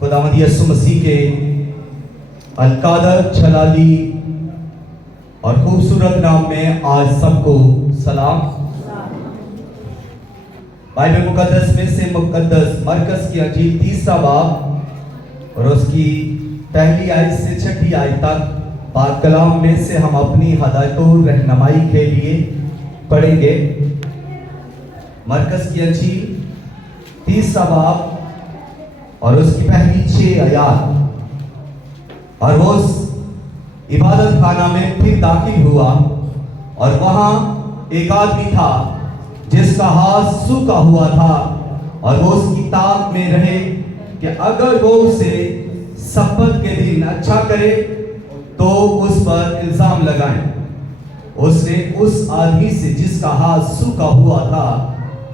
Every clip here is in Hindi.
खुदावंद यीशु मसीह के अलकादर जलाली और खूबसूरत नाम में आज सबको सलाम। बाइबल मुकद्दस में से मुकद्दस मरकस की अंजील 30 बाब और उसकी पहली आयत से 6 आयत तक पाक कलाम में से हम अपनी हदायतों रहनुमाई के लिए पढ़ेंगे। मरकस की अंजील 30 बाब और उसकी पहली 6 आयत। और वो उस इबादत खाना में फिर दाखिल हुआ और वहां एक आदमी था जिसका हाथ सूखा हुआ था, और वो उसकी ताक में रहे कि अगर वो उसे सब्बत के दिन अच्छा करे तो उस पर इल्जाम लगाएं। उसने उस आदमी से जिसका हाथ सूखा हुआ था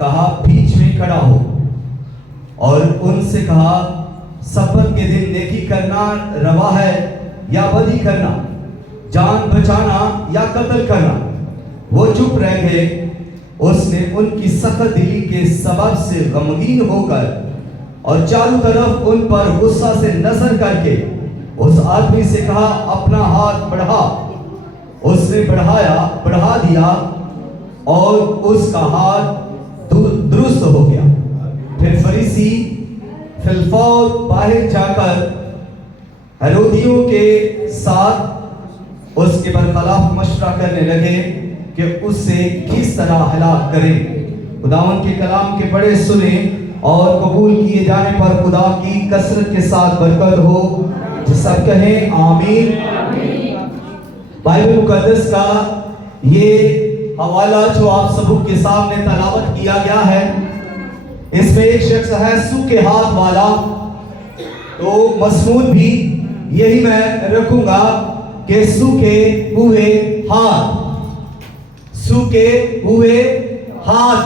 कहा, बीच में खड़ा हो, और उनसे कहा, सब्बत के दिन नेकी करना रवा है या बदी करना, जान बचाना या कत्ल करना? वो चुप रह गए। उसने उनकी सख्त दिली के सबब से गमगीन होकर और चारों तरफ उन पर गुस्सा से नजर करके उस आदमी से कहा, अपना हाथ बढ़ा। उसने बढ़ा दिया और उसका हाथ दुरुस्त हो गया। फिर फरीसी फिलफौर बाहर जाकर हेरोदियों के साथ उसके बरखलाफ मशवरा करने लगे कि उससे किस तरह हलाक करें। खुदावन के कलाम के पढ़े सुने और कबूल किए जाने पर खुदा की कसरत के साथ बरकत हो। सब कहें आमीन। बाइबल मुकद्दस का ये हवाला जो आप सबके सामने तलावत किया गया है, इसमें एक शख्स है सूखे हाथ वाला। तो मसमून भी यही मैं रखूंगा कि सूखे हुए हाथ, सूखे हुए हाथ।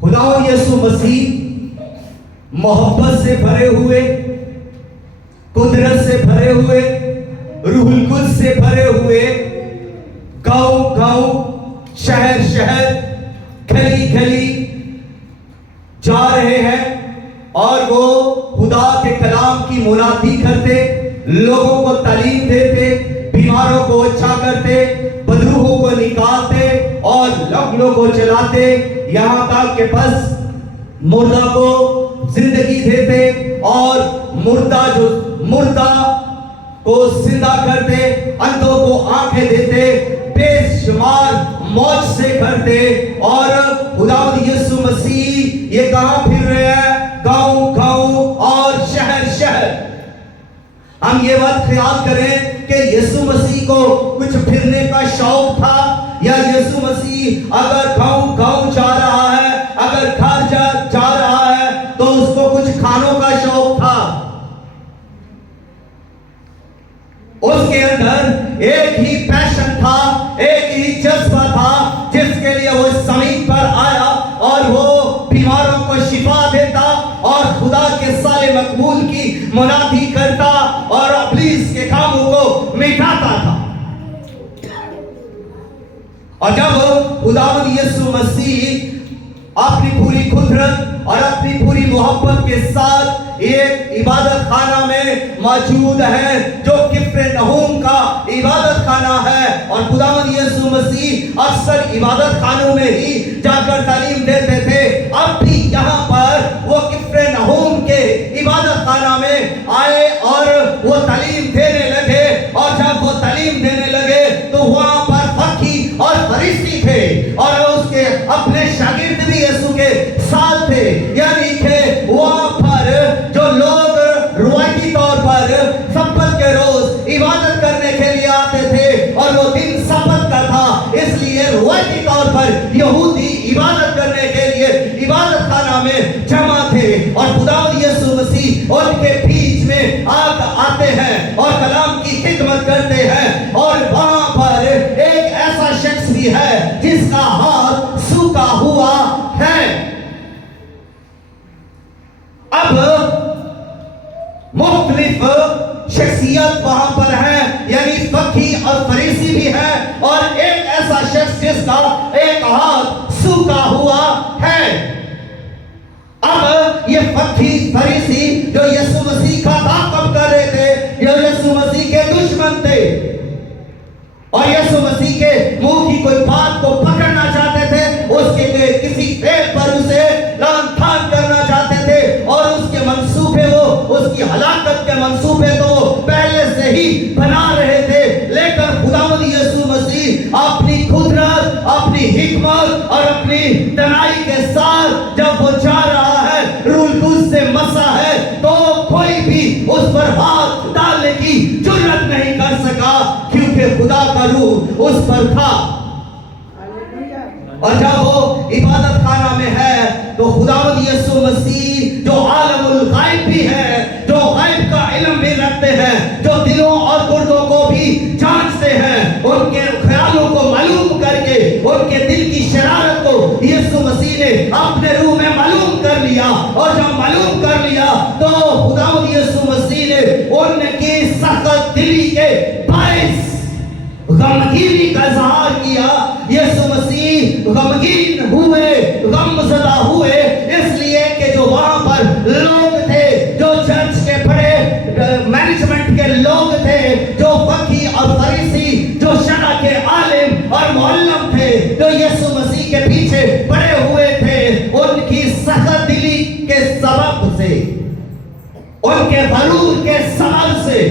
खुदावंद यीशु मसीह मोहब्बत से भरे हुए, कुदरत से भरे हुए, रूहुल कुद्स से भरे हुए, गांव गांव, शहर शहर, गली गली जा रहे हैं और वो खुदा के कलाम की मुनादी करते, लोगों को तालीम देते, बीमारों को अच्छा करते, बदरूहों को निकालते और लंगड़ों को चलाते, यहां तक के बस मुर्दा को जिंदगी देते और मुर्दा को जिंदा करते, अंधों को आंखें देते, बेशुमार मौज से करते। और खुदावंद यीशु मसीह ये कहां फिर रहे हैं? गांव गांव और शहर शहर। हम ये बात ख्याल करें कि यीशु मसीह को कुछ फिरने का शौक था, या यीशु मसीह अगर गांव गांव जा रहा है, अगर घर जा रहा है तो उसको कुछ खानों का शौक था। उसके अंदर एक ही पैशन था, एक ही जज्बा था जिसके लिए वो जमीन पर आया और वो बीमारों को शिफा देता और खुदा के साले मकबूल की मुनादी करता और इब्लीस के कामों को मिटाता था। और जब खुदावंद यीशु मसीह अपनी पूरी कुदरत और अपनी पूरी मोहब्बत के साथ एक इबादत खाना में मौजूद है जो किफ्रेनहूम का इबादत खाना है, और खुदावंद यीशु मसीह अक्सर इबादत खानों में ही जाकर तालीम देते थे। अब भी यहाँ पर वो किफ्रेनहूम के इबादत खाना में आए और वो तालीम देने लगे। और जब वो तालीम देने लगे तो वहां पर फकीह और फरीसी थे और उसके अपने शागिर्द भी यीशु के साथ थे। यानी कि वहां पर जो लोग रुवायती तौर पर सब्बत के रोज इबादत करने के लिए आते थे और वो दिन सब्बत का था, इसलिए रुवायती तौर पर यहूदी इबादत करने के लिए इबादत खाना में जमा थे। और खुदावंद यीशु मसीह उनके बीच में आते हैं और कलाम की खिदमत करते हैं। और वहां पर एक ऐसा शख्स भी है जिसका हाथ सूखा हुआ है। अब मुख्तलिफ शख्सियत वहां पर है, यानी फकीह और फरीसी भी है, और एक ऐसा शख्स जिसका एक हाथ सूखा हुआ है। अब ये फरीसी फरीसी जो यीशु मसीह का ताक़ब कर रहे थे, जो यीशु मसीह के दुश्मन थे और यीशु मसीह के मुंह की कोई बात को पकड़ना चाहते थे, उसके किसी फेल पर उसे लांछन करना चाहते थे और उसके मंसूबे वो उसकी हलाकत के मंसूबे तो वो पहले से ही बना रहे थे। लेकिन खुदावंद यीशु मसीह अपनी कुदरत, अपनी हिकमत और अपनी दनाई के साथ जब वो जा रहा है, रूल कुछ से मसा है, तो कोई भी उस पर हाथ डालने की जुर्रत नहीं कर सका, क्योंकि खुदा का रूह उस पर था। और जब वो इबादत खाना में है तो खुदावंद यीशु मसीह जो आलमुल गायब भी है, जो गायब का इल्म भी रखते हैं, जो दिलों और गुर्दों को भी जांचते हैं, उनके ख्यालों को मालूम करके उनके दिल की शरारत को यीशु मसीह ने अपने रूह में मालूम कर लिया। और जब मालूम कर लिया तो खुदावंद यीशु मसीह ने उनकी सख्त दिली के बायस गमगीनी का इजहार किया। यीशु मसीह गमगीन हुए, गमज़दा हुए, इसलिए कि जो वहां पर लोग थे, जो चर्च के बड़े मैनेजमेंट के लोग थे, जो फकीह और फरीसी, जो शरा के आलिम और मुअल्लिम थे, जो यीशु मसीह के पीछे पड़े हुए थे, उनकी सख्त दिली के सबब से, उनके गरूर के सबब से,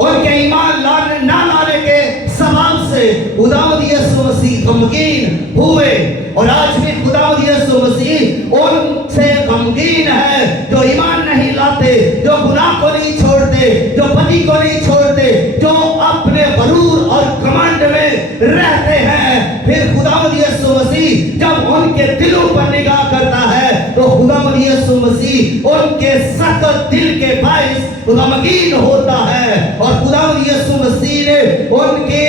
उनके ईमान लाने ना लाने के सबब से खुदावंद यीशु मसीह गमगीन हुए। और आज भी खुदावंद यीशु मसीह उनसे गमगीन है जो ईमान नहीं लाते, जो गुनाह को नहीं छोड़ते, जो पति को नहीं छोड़ते, जो अपने गरूर और घमंड में रहते हैं। फिर खुदावंद यीशु मसीह जब उनके दिलों पर निगाह करता है तो खुदावंद यीशु मसीह उनके सख्त दिल के बायस गमगीन होता है। और खुदावंद यीशु मसीह ने उनके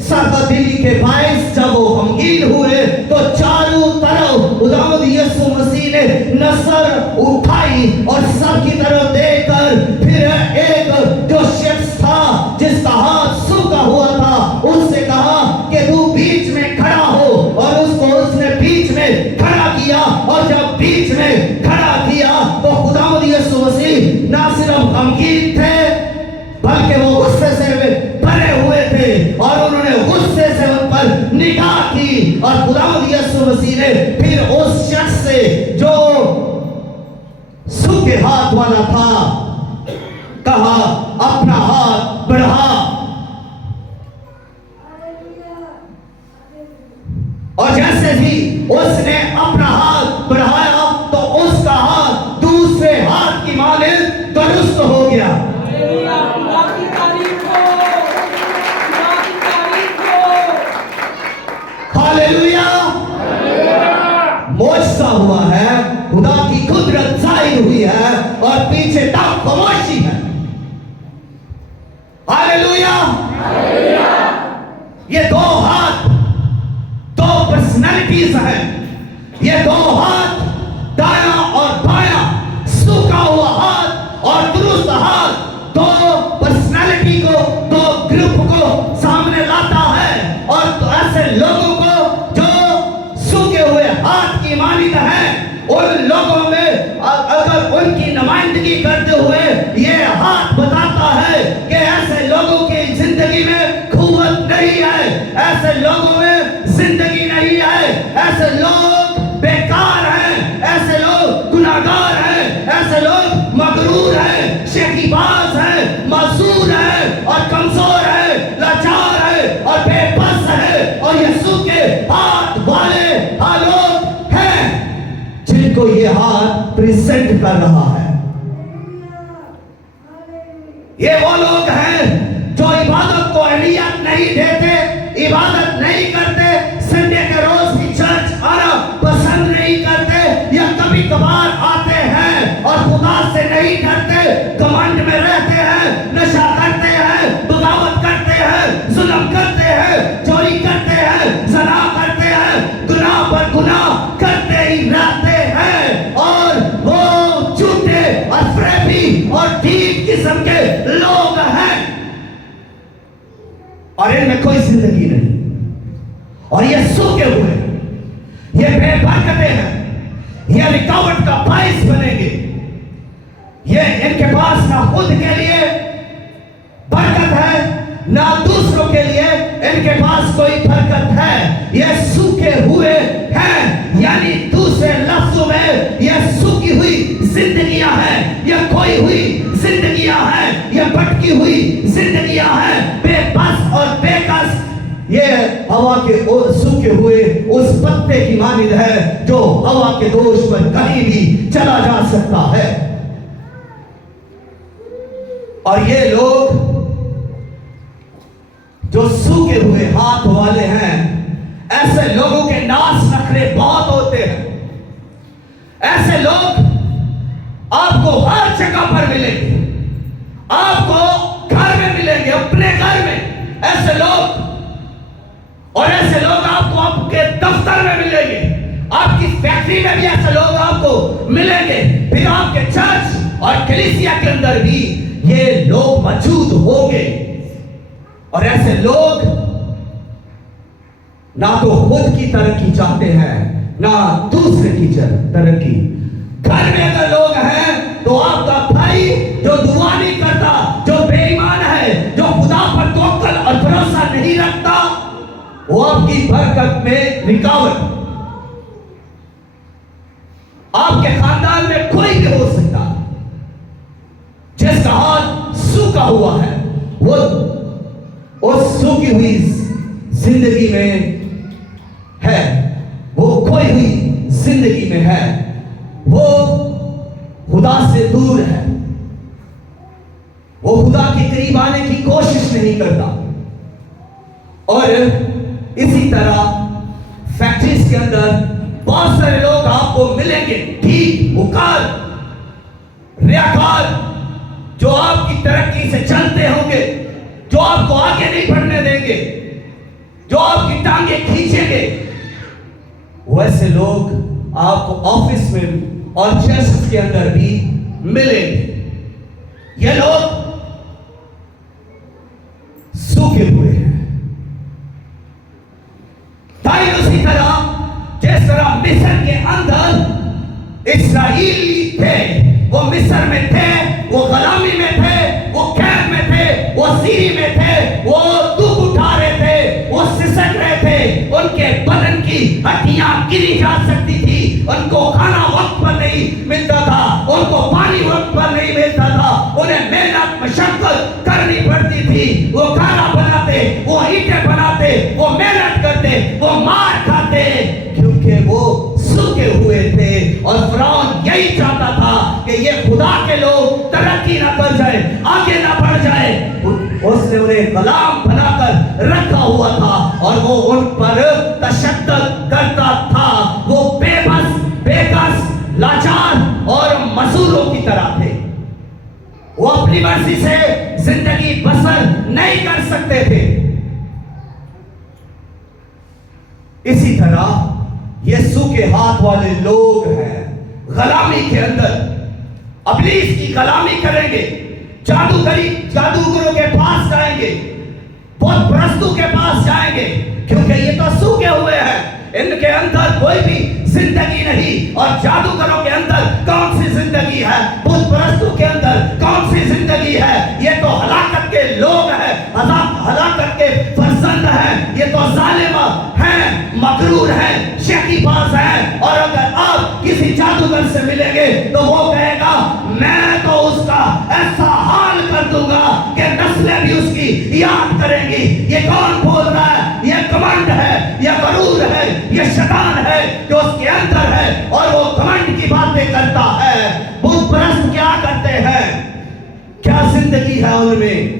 सख्त दिल के बायस जब वो गमगीन हुए तो चारों तरफ खुदावंद यीशु मसीह ने नजर उठाई और सबकी तरफ देखकर फिर एक जो शख्स था जिसका हाथ सूखा हुआ था, उससे कहा कि तू बीच में खड़ा हो। और उसको उसने बीच में खड़ा किया और जब बीच में खड़ा किया तो खुदावंद यीशु मसीह ना सिर्फ गमगीन थे बल्कि वो गुस्से से भरे हुए थे और उन्होंने गुस्से से उन पर निगाह की। और खुदावंद यीशु मसीह ने फिर उस शख्स से जो सूखे हाथ वाला था कहा, अपना हाथ बढ़ा। और जैसे ही उसने अपना हाथ बढ़ाया तो उसका हाथ दूसरे हाथ की मानिंद दुरुस्त हो गया। हालेलुया, मोजज़ा हुआ है, खुदा की कुदरत जाहिर हुई है और पीछे तक खामोशी है। हालेलुया, ये दो हाथ, दो पर्सनैलिटीज हैं। ये दो हाथ, दायां और बायां, सूखा हुआ हाथ और दुरुस्त हाथ, दो पर्सनैलिटी को, दो ग्रुप को सामने लाता है। और तो ऐसे लोगों को जो सूखे हुए हाथ की मानिंद है, उन लोगों में अगर उनकी नुमाइंदगी करते हुए ये हाथ बताता है कि ऐसे लोगों की जिंदगी में कुव्वत नहीं है, ऐसे लोगों में जिंदगी नहीं है, ऐसे लोग बेकार हैं, ऐसे लोग गुनाहगार हैं, ऐसे लोग मगरूर हैं, शकीबाज हैं, मासूर हैं और कमजोर हैं, लाचार हैं और बेबस हैं। और यीशु के हाथ वाले लोग हैं जिनको ये हाथ प्रेजेंट कर रहा है। ये वो लोग हैं जो इबादत को अहमियत नहीं देते, इबादत नहीं करते, संडे के रोज भी चर्च आना पसंद नहीं करते, या कभी कभार आते हैं और खुदा से नहीं डरते, घमंड में रहते हैं, नशा करते हैं, बगावत करते हैं, जुल्म करते हैं, चोरी करते हैं, ज़ना करते हैं, गुनाह पर गुनाह करते ही रहते हैं। और वो झूठे और फ्रेबी और ठीक किस्म के लोग हैं और इनमें कोई जिंदगी नहीं। और ये सूखे हुए, ये बेबरकते हैं, ये रुकावट का बायस बनेंगे। ये इनके पास ना खुद के लिए बरकत है ना दूसरों के लिए इनके पास कोई बरकत है। ये सूखे हुए हैं, यानी दूसरे लफ्जों में ये सूखी हुई जिंदगियां हैं, ये खोई हुई जिंदगियां हैं, ये भटकी हुई जिंदगियां हैं, बेबस और बेकस। ये हवा के सूखे हुए उस पत्ते की मानिंद है जो हवा के दोष पर कहीं भी चला जा सकता है। और ये लोग जो सूखे हुए हाथ वाले हैं, ऐसे लोगों के नाश नखरे बहुत होते हैं। ऐसे लोग आपको हर जगह पर मिलेंगे, आपको घर में मिलेंगे, अपने घर में ऐसे लोग, और ऐसे लोग आपको आपके दफ्तर में मिलेंगे, आपकी फैक्ट्री में भी ऐसे लोग आपको मिलेंगे, फिर आपके चर्च और कलीसिया के अंदर भी ये लोग मौजूद होंगे। और ऐसे लोग ना तो खुद की तरक्की चाहते हैं ना दूसरे की तरक्की। घर में अगर लोग हैं तो आपका भाई जो दुआ नहीं करता, जो बेईमान है, जो खुदा पर तवक्कुल और भरोसा नहीं रखता, वो आपकी बरकत में रुकावट। आपके खानदान में कोई भी हो सकता जिसका हाथ सूखा हुआ है, वो उस सूखी हुई जिंदगी में है, वो खोई हुई जिंदगी में है, वो खुदा से दूर है, वो खुदा के करीब आने की कोशिश नहीं करता। और इसी तरह फैक्ट्रीज के अंदर बहुत सारे लोग आपको मिलेंगे, ठीक हुकार, रियाकार, जो आपकी तरक्की से चलते होंगे, जो आपको आगे नहीं बढ़ने देंगे, जो आपकी टांगे खींचेंगे। वैसे लोग आपको ऑफिस में और चर्च के अंदर भी मिलेंगे। ये लोग सूखे हुए हैं। ताई उसी तरह जिस तरह मिस्र के अंदर इस्राएली थे, वो मिस्र में थे, वो गुलामी में थे, वो कैद में थे, वो सीरी में थे, वो दुख उठा रहे थे, वो सिसक रहे थे, उनके बदन की हड्डियां गिरी जा सकती थी, उनको खाना वक्त पर नहीं मिलता था, उनको पानी वक्त पर नहीं मिलता था, उन्हें मेहनत मशक्कत करनी पड़ती थी। वो खाना बनाते, वो ईंटें बनाते, वो मेहनत करते, वो मार खाते, क्योंकि वो सूखे हुए थे। और फिरौन यही चाहता था कि ये खुदा के लोग तरक्की ना कर जाए, आगे ना बढ़ जाए। उसने उन्हें गुलाम बनाकर रखा हुआ था और वो उन पर तशद्दुद करता था। वो बेबस, बेकस, लाचार और मजदूरों की तरह थे। वो अपनी मर्जी से जिंदगी बसर नहीं कर सकते थे। इसी तरह ये सूखे हाथ वाले लोग हैं, गुलामी के अंदर इब्लीस की गुलामी करेंगे, जादूगरों के पास जाएंगे, बहुत परस्तों के पास जाएंगे, क्योंकि ये तो सूखे हुए हैं, इनके अंदर कोई भी जिंदगी नहीं। और जादूगरों के अंदर कौन सी जिंदगी है, बुत परस्तों के अंदर कौन सी जिंदगी है? ये तो हलाकत के लोग हैं, हलाकत के फर्जंद हैं, ये तो जालिमा हैं, मकरूर हैं, शकीबाज हैं। और अगर आप किसी जादूगर से मिलेंगे तो वो कहेगा मैं तो उसका ऐसा हाल कर दूंगा कि नस्लें भी उसकी याद करेंगी। ये कौन बोल रहा है? ये घमंड है, ये गरूर है, ये शैतान है जो उसके अंदर है और वो घमंड की बातें करता है। बुत परस्त क्या करते हैं? क्या जिंदगी है उनमें?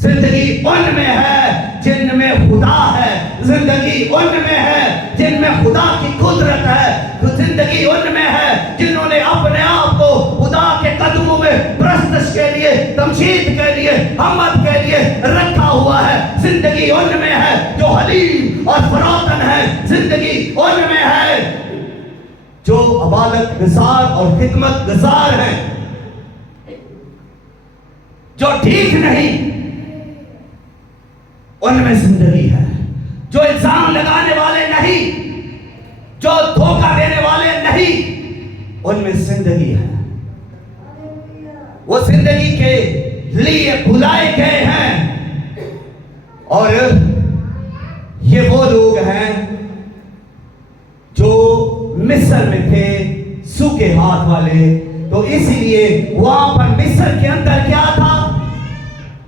जिंदगी उनमें है जिनमें खुदा है, जिंदगी उनमें है जिनमें खुदा की कुदरत है, जिंदगी उनमें है जिन्होंने अपने आप को खुदा के कदमों में प्रस्तश के लिए, तमजीद के लिए, हमद के लिए रखा हुआ है। जिंदगी उनमें है जो हलीम और फरातन है, जिंदगी उनमें है जो इबादत गुजार और खिदमत गुजार है, जो ठीक नहीं उनमें जिंदगी है, जो इल्जाम लगाने वाले नहीं, जो धोखा देने वाले नहीं, उनमें जिंदगी है। वो जिंदगी के लिए बुलाए गए हैं। और ये वो लोग हैं जो मिस्र में थे, सूखे हाथ वाले। तो इसीलिए वहां पर मिस्र के अंदर क्या था?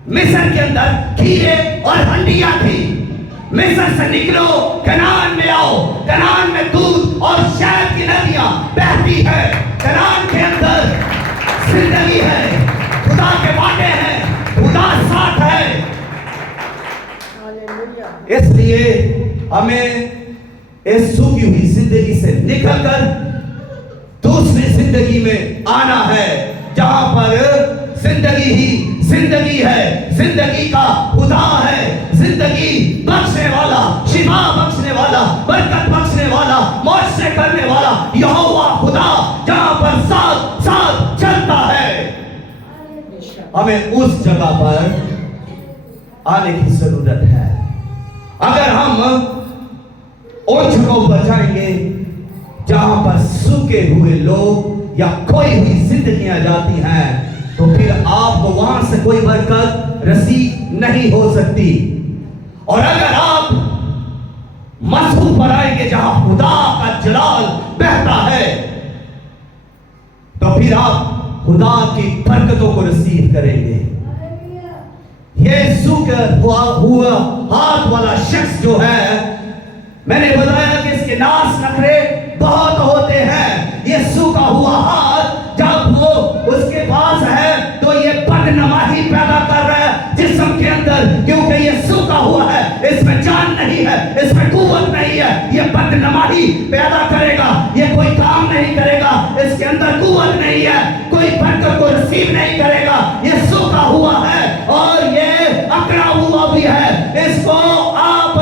मिस्र के अंदर खीरे और हंडियां थी। मिस्र से निकलो, कनान में आओ। कनान में दूध और शहद की नदियां बहती है। कनान के अंदर जिंदगी है, खुदा के वादे हैं, खुदा साथ है। इसलिए हमें इस सूखी हुई जिंदगी से निकलकर दूसरी जिंदगी में आना है, जहां पर जिंदगी ही जिंदगी है। जिंदगी का खुदा है, जिंदगी बख्शने वाला, शिफा बख्शने वाला, बरकत बख्शने वाला, मौज से करने वाला यहोवा खुदा, जहां पर साथ साथ चलता है। हमें उस जगह पर आने की जरूरत है। अगर हम उन जगहों पर जाएंगे जहां पर सूखे हुए लोग या खोई हुई जिंदगियां जाती हैं, तो फिर आपको वहां से कोई बरकत नसीब नहीं हो सकती। और अगर आप मसहूब पर आएंगे जहां खुदा का जलाल बहता है, तो फिर आप खुदा की बरकतों को रिसीव करेंगे। ये सूखा हुआ हाथ वाला शख्स जो है, मैंने बताया कि इसके नास नखरे बहुत होते हैं। ये सूखा हुआ हाथ जब वो उसके पास है तो ये बदनमाही पैदा कर रहा है जिस्म के अंदर, क्योंकि ये सूखा हुआ है, इसमें जान नहीं है, इसमें कुव्वत नहीं है। ये बदनमाही पैदा करेगा, ये कोई काम नहीं करेगा, इसके अंदर कुव्वत नहीं है, कोई बरकत को रिसीव नहीं करेगा। ये सूखा हुआ है और ये अकड़ा हुआ भी है। इसको आप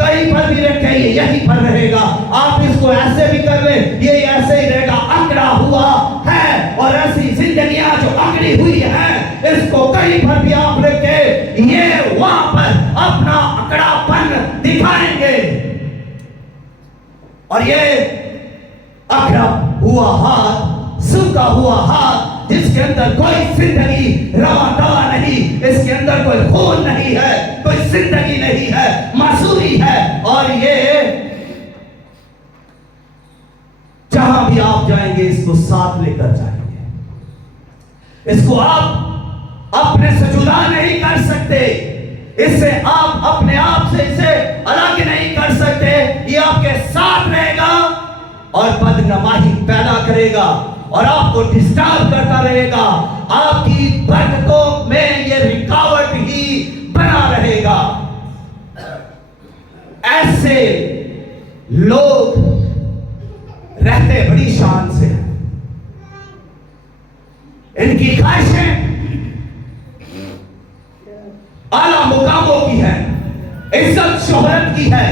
कहीं पर भी रखें, ये यहीं पर रहेगा। आप इसको ऐसे भी कर ले, ये ऐसे ही रहेगा, अकड़ा हुआ है। और ऐसी जिंदगियां जो अकड़ी हुई है, इसको कहीं पर भी आप रखें, ये वहां पर अपना अकड़ापन दिखाएंगे। और ये अकड़ा हुआ हाथ, सूखा हुआ हाथ, जिसके अंदर कोई जिंदगी रवा दवा नहीं, इसके अंदर कोई खून नहीं है, कोई जिंदगी नहीं है, मासूरी है। और ये जहां भी आप जाएंगे इसको साथ लेकर जाएंगे। इसको आप अपने से जुदा नहीं कर सकते, इससे आप अपने आप से इसे अलग नहीं कर सकते। ये आपके साथ रहेगा और बदनमाही पैदा करेगा और आपको डिस्टर्ब करता रहेगा। आपकी बरकतों में ये रुकावट ही बना रहेगा। ऐसे लोग रहते बड़ी शान से, इनकी ख्वाहिशें आला मुकामों की है, इज्जत शोहरत की है।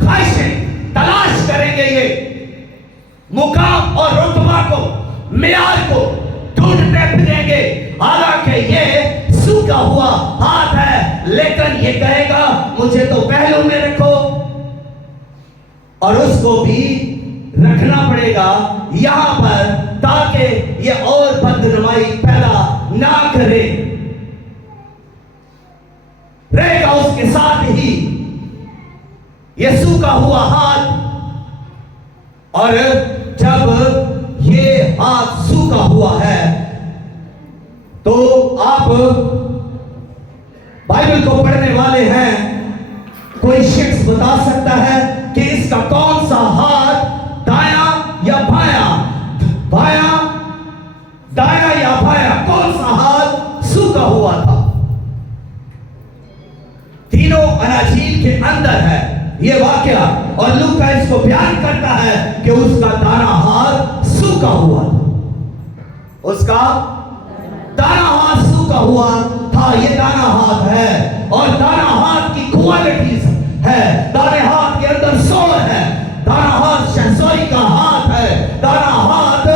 ख्वाहिशें तलाश करेंगे ये मुकाम और रुतबा को, मियार को ढूंढते फिरेंगे। हालांकि ये सूखा हुआ हाथ है, लेकिन ये कहेगा मुझे तो पहलू में रखो, और उसको भी रखना पड़ेगा यहां पर, ताकि ये और बदनुमाई पैदा ना करे। रहेगा उसके साथ ही ये सूखा हुआ हाथ। और जब ये हाथ सूखा हुआ है तो आप बाइबल को पढ़ने वाले हैं, कोई शख्स बता सकता है कि इसका कौन सा हाथ दाया या बाया, बाया, दाया या बाया, कौन सा हाथ सूखा हुआ था? तीनों अनाजील के अंदर है ये वाकया, और लूका इसको बयान करता है कि उसका दाना हाथ सूखा हुआ था। उसका दाना हाथ सूखा हुआ था। ये दाना हाथ है, और दाना हाथ की क्वालिटीज है। दाने हाथ के अंदर सोल है। दाना हाथ शहसोई का हाथ है। दाना हाथ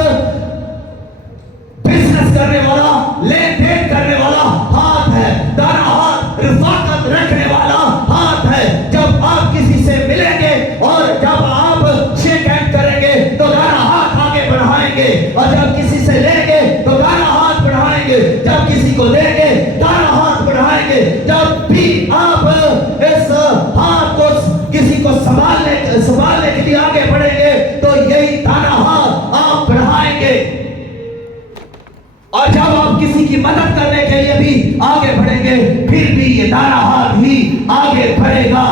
बिजनेस करने वाला, लेन देन करने वाला हाथ है। दाना हाथ रिफाकत रखने वाला हाथ है। जब आप किसी से मिलेंगे और जब आप शेक हैंड करेंगे तो दाना हाथ आगे बढ़ाएंगे, और जब भी आप इस हाथ को किसी को संभालने के लिए आगे बढ़ेंगे तो यही दाना हाथ आप बढ़ाएंगे। और जब आप किसी की मदद करने के लिए भी आगे बढ़ेंगे फिर भी ये दाना हाथ ही आगे बढ़ेगा।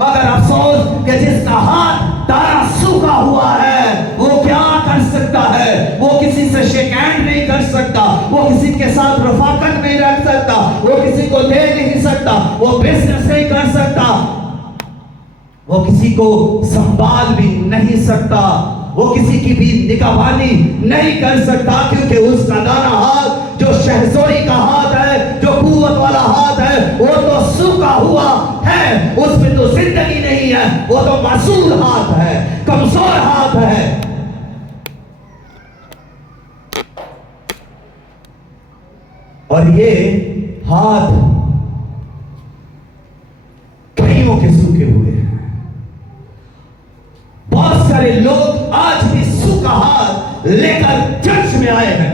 मगर अफसोस कि जिसका हाथ दाना सूखा हुआ है वो क्या कर सकता है? वो किसी से शेक हैंड नहीं कर सकता, वो किसी के साथ रफाकत नहीं रख सकता, वो किसी को दे नहीं सकता, वो बिजनेस नहीं कर सकता, वो किसी को संभाल भी नहीं सकता, वो किसी की भी निगहबानी नहीं कर सकता, क्योंकि उसका दाना हाथ जो शहसोरी का हाथ है, जो कुव्वत वाला हाथ है, वो तो सूखा हुआ है, उसमें तो जिंदगी नहीं है, वो तो मासूर हाथ है, कमजोर हाथ है। और ये हाथ कईयों के सूखे हुए हैं। बहुत सारे लोग आज भी सूखा हाथ लेकर चर्च में आए हैं,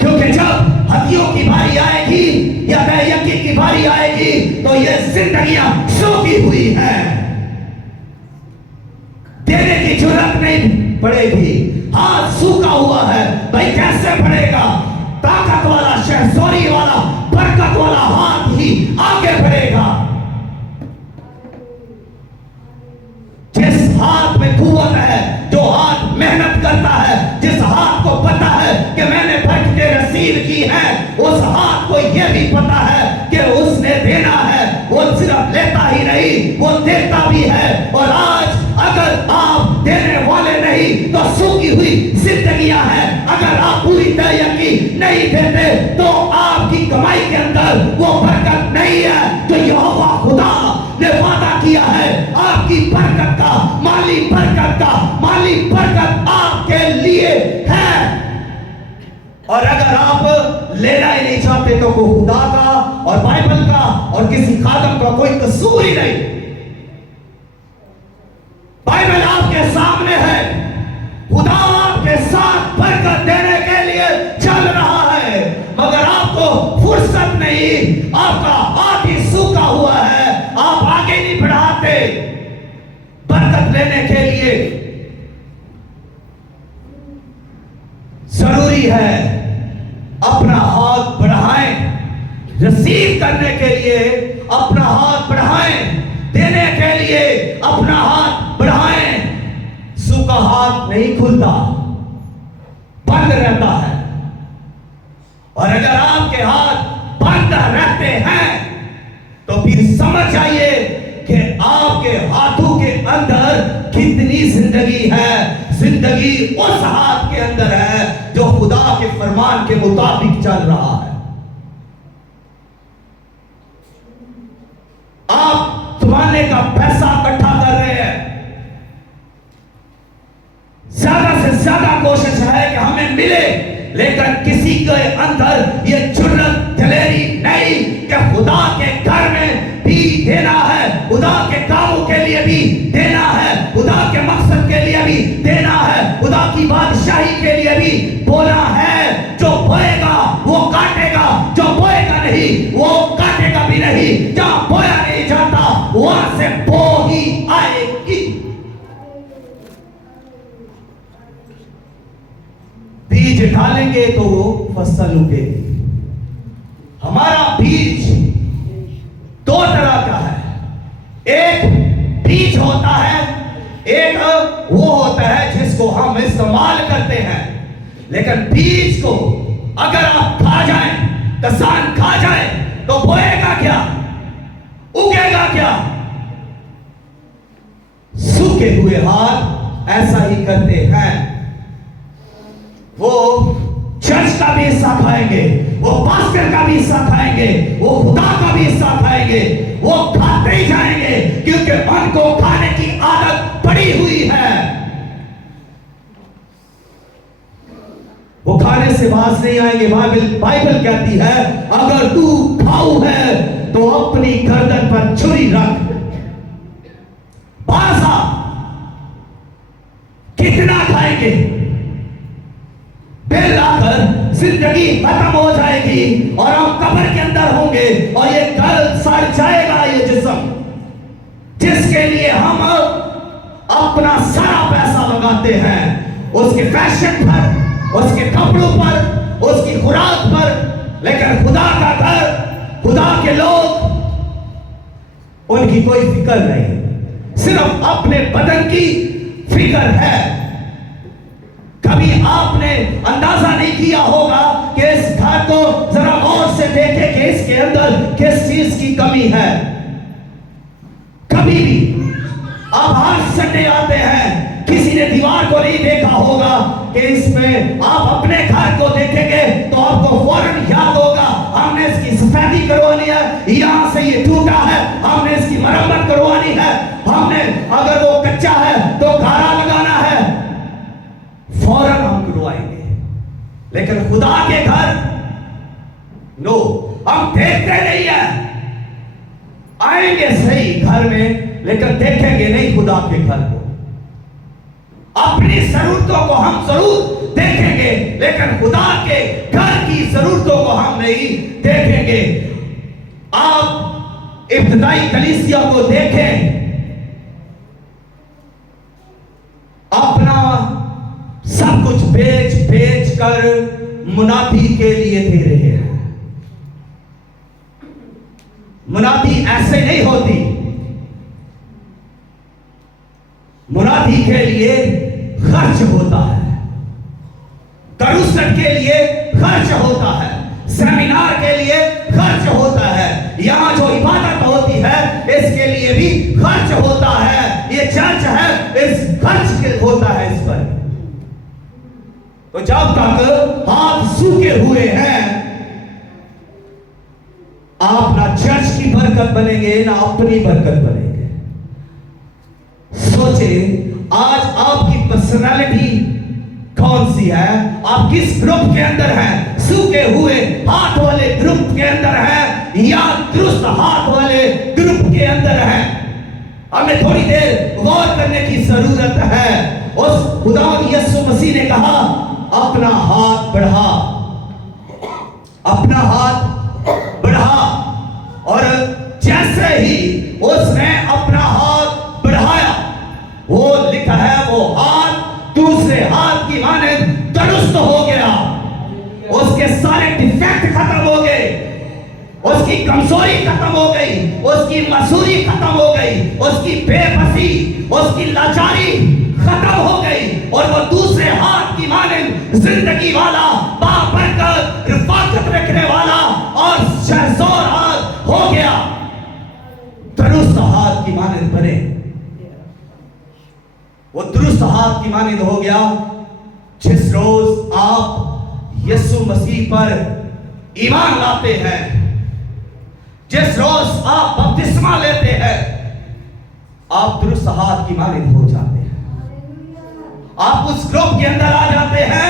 क्योंकि जब हदियों की बारी आएगी या यज्ञ की बारी आएगी तो ये जिंदगियां सूखी हुई हैं, देने की जरूरत नहीं पड़ेगी। हाथ सूखा हुआ है, भाई कैसे बढ़ेगा? ताकत वाला, शहसोरी वाला, बरकत वाला हाथ ही आगे बढ़ेगा। जिस हाथ में कुव्वत है, जो हाथ मेहनत करता है, जिस हाथ को पता है कि मैंने बरकतें नसीब की हैं, उस हाथ को यह भी पता है कि उसने देना है। वो सिर्फ लेता ही नहीं, वो देता भी है। और आज अगर आप देने वाले नहीं तो सूखी हुई जिंदगियां हैं। अगर आप पूरी तरह की नहीं देते तो आपकी कमाई के अंदर वो बरकत नहीं है जो यहोवा खुदा ने वादा किया है। आपकी बरकत का, माली बरकत आपके लिए है। और अगर आप लेना ही नहीं चाहते तो वो खुदा का और बाइबल का और किसी खादम का कोई कसूर ही नहीं। बाइबल आपके सामने है, खुदा आपके साथ बरकत देने के लिए चल रहा है, मगर आपको फुर्सत नहीं, आपका हाथ ही सूखा हुआ है, आप आगे नहीं बढ़ाते बरकत लेने के लिए। जरूरी है अपना हाथ बढ़ाएं, रिसीव करने के लिए अपना हाथ बढ़ाएं, देने के लिए अपना हाथ बढ़ाएं। सूखा हाथ नहीं खुलता, बंद रहता है। और अगर आपके हाथ बंद रहते हैं तो फिर समझ जाइए कि आपके हाथों के अंदर कितनी जिंदगी है। जिंदगी उस हाथ के अंदर है जो खुदा के फरमान के मुताबिक चल रहा है। आप तुम्हारे का पैसा इकट्ठा कर रहे हैं, ज्यादा से ज्यादा कोशिश है कि हमें मिले, लेकिन किसी के अंदर ये जुर्रत दिलेरी नहीं कि खुदा के घर में भी देना है, खुदा के कामों के लिए भी देना है, खुदा के मकसद के लिए भी देना है, खुदा की बादशाही के लिए भी बोला है। जो बोएगा वो काटेगा, जो बोएगा नहीं वो काटेगा भी नहीं। जहां बोया नहीं जाता वहां से बो ही आएगी। बीज डालेंगे तो वो फसल उगेगी। हमारा बीज दो तरह का है, एक बीज होता है, एक वो होता है जिसको हम इस्तेमाल करते हैं। लेकिन बीज को अगर आप खा जाएं, किसान खा जाए तो बोएगा क्या, उगेगा क्या? सूखे हुए हाथ ऐसा ही करते हैं। वो चर्च का भी हिस्सा खाएंगे, वो पास्टर का भी हिस्सा खाएंगे, वो खुदा का भी हिस्सा खाएंगे, वो खाते ही जाएंगे क्योंकि उनको खाने की आदत पड़ी हुई है। वो खाने से बाज नहीं आएंगे। बाइबल कहती है अगर तू खाऊ है तो अपनी गर्दन पर छुरी रख। बासा कितना खाएंगे? बिल आकर जिंदगी खत्म हो जाएगी और हम कब्र के अंदर होंगे और ये घर सड़ जाएगा, ये जिस्म जिसके लिए हम अपना सारा पैसा लगाते हैं, उसके फैशन पर, उसके कपड़ों पर, उसकी खुराक पर, लेकिन खुदा का घर, खुदा के लोग, उनकी कोई फिक्र नहीं, सिर्फ अपने बदन की फिक्र है। कभी आपने अंदाजा नहीं किया होगा कि इस घर को जरा और से देखें कि इसके अंदर किस चीज की कमी है। कभी भी आप हर संडे आते हैं, किसी ने दीवार को नहीं देखा होगा कि इसमें आप अपने घर को देखेंगे तो आपको फौरन याद होगा हमने इसकी सफेदी करवानी है, यहां से ये टूटा है, हमने इसकी मरम्मत करवानी है, हमने अगर वो कच्चा है तो गारा लगाना है, फौरन हम करवाएंगे। लेकिन खुदा के घर नो, हम देखते नहीं है, आएंगे सही घर में लेकिन देखेंगे नहीं खुदा के घर को। अपनी जरूरतों को हम जरूर देखेंगे लेकिन खुदा के घर की जरूरतों को हम नहीं देखेंगे। आप इब्तिदाई कलीसिया को देखें, अपना सब कुछ बेच बेच कर मुनादी के लिए दे रहे हैं। मुनादी ऐसे नहीं होती, मुनादी के लिए खर्च होता है, करूसट के लिए खर्च होता है, सेमिनार के लिए खर्च होता है, यहां जो इबादत होती है इसके लिए भी खर्च होता है, ये चर्च है इस खर्च होता है इस पर। तो जब तक हाथ सूखे हुए हैं, आप ना चर्च की बरकत बनेंगे ना अपनी बरकत बनेंगे। सोचे आज आपकी पर्सनालिटी कौन सी है, आप किस ग्रुप के अंदर हैं, सूखे हुए हाथ वाले ग्रुप के अंदर हैं या दुरुस्त हाथ वाले ग्रुप के अंदर हैं। हमें थोड़ी देर गौर करने की जरूरत है। उस खुदा यीशु मसीह ने कहा अपना हाथ बढ़ा, अपना हाथ बढ़ा, और जैसे ही उसने अपना हाथ बढ़ाया, वो लिखा है वो हाथ दूसरे हाथ की माने दुरुस्त हो गया, उसके सारे डिफेक्ट खत्म हो गए, उसकी कमजोरी खत्म हो गई, उसकी मसूरी खत्म हो गई, उसकी बेबसी, उसकी लाचारी खत्म हो गई, और वो दूसरे हाथ की माने जिंदगी वाला, बाबरकत, रिफाकत रखने वाला और शहज़ोर हाथ हो गया, दुरुस्त हाथ की मानंद बने। वो दुरुस्त हाथ की मानंद हो गया जिस रोज आप यीशु मसीह पर ईमान लाते हैं, जिस रोज आप बपतिस्मा लेते हैं, आप दुरुस्त हाथ की मानंद हो जाते हैं। आप उस ग्रुप के अंदर आ जाते हैं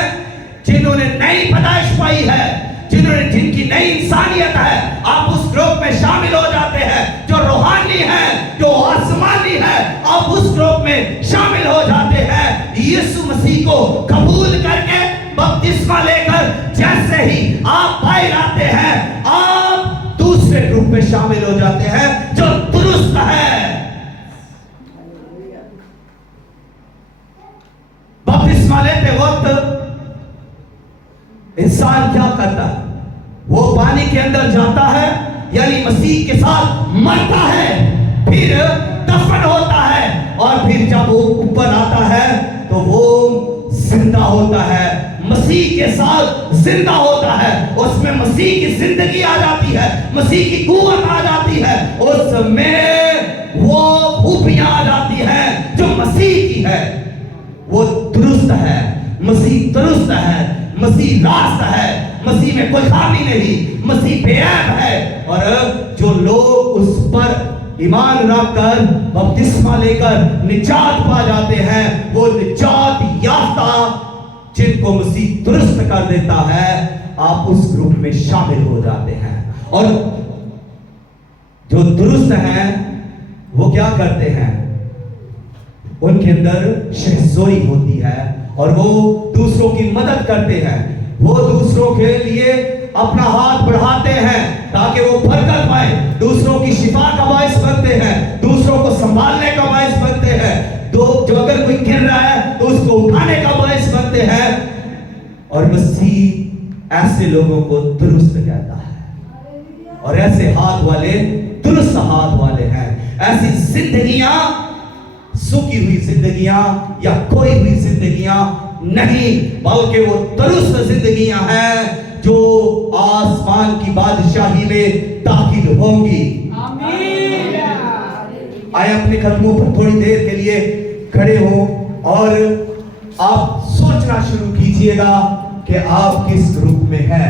जिन्होंने नई पैदाइश पाई है, जिनकी नई इंसानियत है, आप उस ग्रुप में शामिल हो जाते हैं। जो रूहानी है, जो आसमानी है, आप उस ग्रुप में शामिल हो जाते हैं। यीशु मसीह को कबूल करके बपतिस्मा लेकर जैसे ही आप बाहर आते हैं, आप दूसरे ग्रुप में शामिल हो जाते हैं जो दुरुस्त है। बपतिस्मा लेते वक्त इंसान क्या करता है, वो पानी के अंदर जाता है, यानी मसीह के साथ मरता है, फिर दफन होता है, और फिर जब वो ऊपर आता है तो वो जिंदा होता है, मसीह के साथ जिंदा होता है, उसमें मसीह की जिंदगी आ जाती है, मसीह की कुव्वत आ जाती है, उसमें वो खूबियां आ जाती है जो मसीह की है। वो दुरुस्त है, मसीह दुरुस्त है, मसीह रास्त है, मसीह में कोई खामी नहीं, मसीह बेऐब है। और जो लोग उस पर ईमान रखकर बपतिस्मा लेकर निजात पा जाते हैं, वो निजात याफ्ता जिनको मसीह दुरुस्त कर देता है, आप उस ग्रुप में शामिल हो जाते हैं। और जो दुरुस्त हैं वो क्या करते हैं, उनके अंदर शहज़ोरी होती है और वो दूसरों की मदद करते हैं। वो दूसरों के लिए अपना हाथ बढ़ाते हैं ताकि वो बरकत पाए, दूसरों की शिफा का बायस बनते हैं, दूसरों को संभालने का बायस बनते हैं, जो अगर कोई गिर रहा है तो उसको उठाने का बायस बनते हैं। और मसीह ऐसे लोगों को दुरुस्त कहता है, और ऐसे हाथ वाले दुरुस्त हाथ वाले हैं। ऐसी जिंदगियां, सूखी हुई जिंदगियां या खोई हुई जिंदगियां नहीं, बल्कि वो दुरुस्त जिंदगियां हैं जो आसमान की बादशाही में दाखिल होंगी। आमीन। आए अपने कदमों पर थोड़ी देर के लिए खड़े हो और आप सोचना शुरू कीजिएगा कि आप किस ग्रुप में हैं।